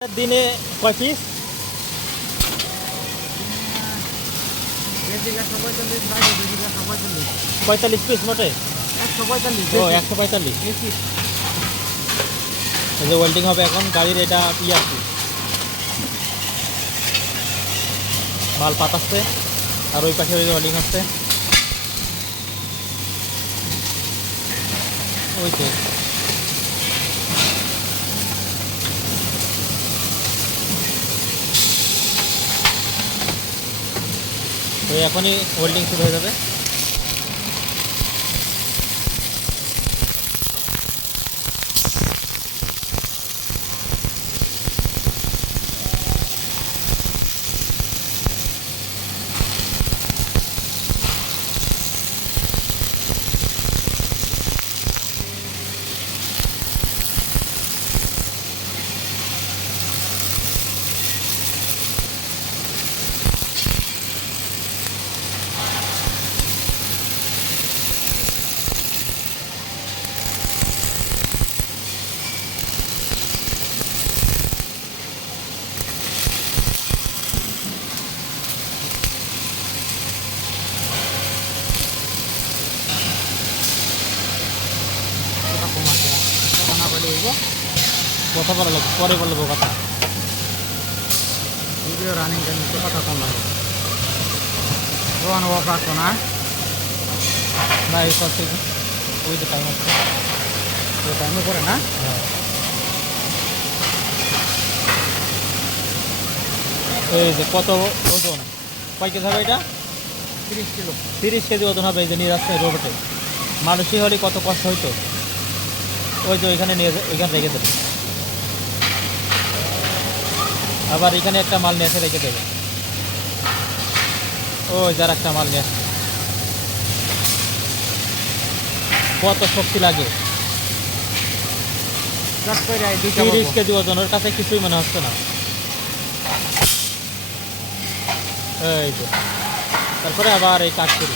দিনে কয় পিস পঁয়তাল্লিশ পিস মোটে? ও একশো পঁয়তাল্লিশ। যে ওয়েল্ডিং হবে এখন গাড়ির এটা ই আছে। মাল পাতাচ্ছে আর ওই পাশে ওয়েল্ডিং হচ্ছে ওই তো তো এখনই হোল্ডিং শুরু হয়ে যাবে কথা কম আছে কথা না কথা বলা লাগবে পরে বলব কথা। ভিডিও রানিং টাইম তো কথা কম লাগে রোহান ওয়াক আসতো না। না এই সব থেকে ওই যে টাইম আছে। তো টাইমে পরে না? হ্যাঁ। এই যে কত ওজন? কয় কেজি হবে এটা? তিরিশ কিলো। তিরিশ কেজি ওজন হবে এই যে নিয়ে যাচ্ছে রোবটে। মানুষই হলে কত কষ্ট হইতো? ওই যে ওইখানে নিয়ে ওইখানে রেখে দেবে। আবার এখানে একটা মাল নিয়ে এসে রেখে দেবে। ওই যার একটা মাল নিয়ে কত শক্তি লাগে। তিরিশ কেজি ওজন ওর কাছে কিছুই মনে হচ্ছে না। এই তারপরে আবার এই কাজ করি।